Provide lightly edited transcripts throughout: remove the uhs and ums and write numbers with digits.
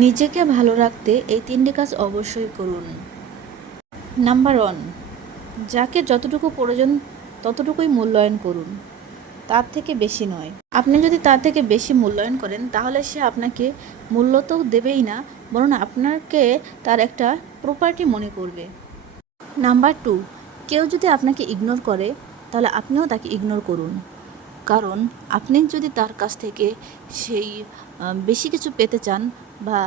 নিজেকে ভালো রাখতে এই 3টি কাজ অবশ্যই করুন। নাম্বার 1, যাকে যতটুকু প্রয়োজন ততটুকুই মূল্যায়ন করুন, তার থেকে বেশি নয়। আপনি যদি তার থেকে বেশি মূল্যায়ন করেন তাহলে সে আপনাকে মূল্য তো দেবেই না, বরং আপনাকে তার একটা প্রপার্টি মনে করবে। নাম্বার 2, কেউ যদি আপনাকে ইগনোর করে তাহলে আপনিও তাকে ইগনোর করুন, কারণ আপনি যদি তার কাছ থেকে সেই বেশি কিছু পেতে চান বা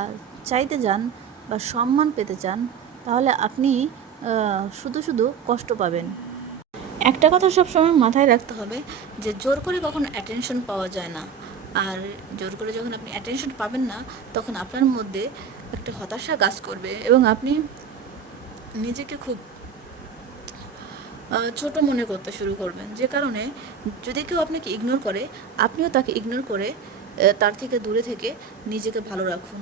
চাইতে যান বা সম্মান পেতে চান তাহলে আপনি শুধু শুধু কষ্ট পাবেন। একটা কথা সবসময় মাথায় রাখতে হবে যে জোর করে কখনো অ্যাটেনশন পাওয়া যায় না, আর জোর করে যখন আপনি অ্যাটেনশন পাবেন না তখন আপনার মধ্যে একটা হতাশা কাজ করবে এবং আপনি নিজেকে খুব ছোট মনে করতে শুরু করবেন, যে কারণে যদি কেউ আপনাকে ইগনোর করে আপনিও তাকে ইগনোর করে তার থেকে দূরে থেকে নিজেকে ভালো রাখুন।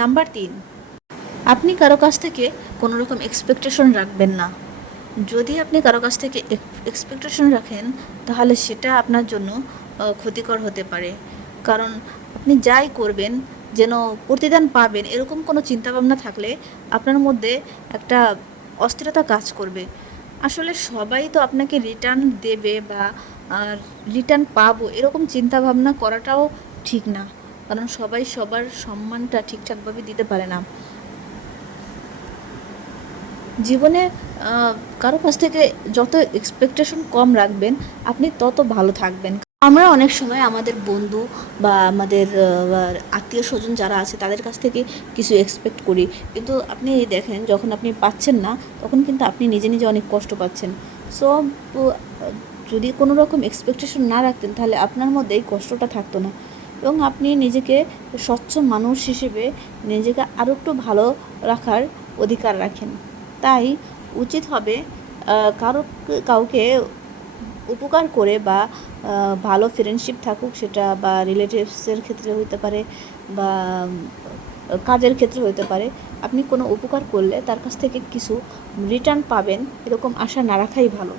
নাম্বার 3, আপনি কারো কাছ থেকে কোনো রকম এক্সপেকটেশন রাখবেন না। যদি আপনি কারো কাছ থেকে এক্সপেকটেশন রাখেন তাহলে সেটা আপনার জন্য ক্ষতিকর হতে পারে, কারণ আপনি যাই করবেন যেন প্রতিদান পাবেন এরকম কোনো চিন্তাভাবনা থাকলে আপনার মধ্যে একটা অস্থিরতা কাজ করবে। আসলে সবাই তো আপনাকে রিটার্ন দেবে বা রিটার্ন পাবো এরকম চিন্তাভাবনা করাটাও ঠিক না, কারণ সবাই সবার সম্মানটা ঠিকঠাকভাবে দিতে পারে না। জীবনে কারো কাছ থেকে যত এক্সপেকটেশন কম রাখবেন আপনি তত ভালো থাকবেন। আমরা অনেক সময় আমাদের বন্ধু বা আমাদের আত্মীয় স্বজন যারা আছে তাদের কাছ থেকে কিছু এক্সপেক্ট করি, কিন্তু আপনি দেখেন যখন আপনি পাচ্ছেন না তখন কিন্তু আপনি নিজে নিজে অনেক কষ্ট পাচ্ছেন। সো যদি কোনো রকম এক্সপেকটেশন না রাখতেন তাহলে আপনার মধ্যে এই কষ্টটা থাকতো না এবং আপনি নিজেকে স্বচ্ছ মানুষ হিসেবে নিজেকে আরও একটু ভালো রাখার অধিকার রাখেন। তাই উচিত হবে কাউকে উপকার করে বা ভালো ফ্রেন্ডশিপ থাকুক সেটা বা রিলেটিভসের ক্ষেত্রে হতে পারে বা কাজের ক্ষেত্রে হতে পারে, আপনি কোনো উপকার করলে তার কাছ থেকে কিছু রিটার্ন পাবেন এরকম আশা না রাখাই ভালো।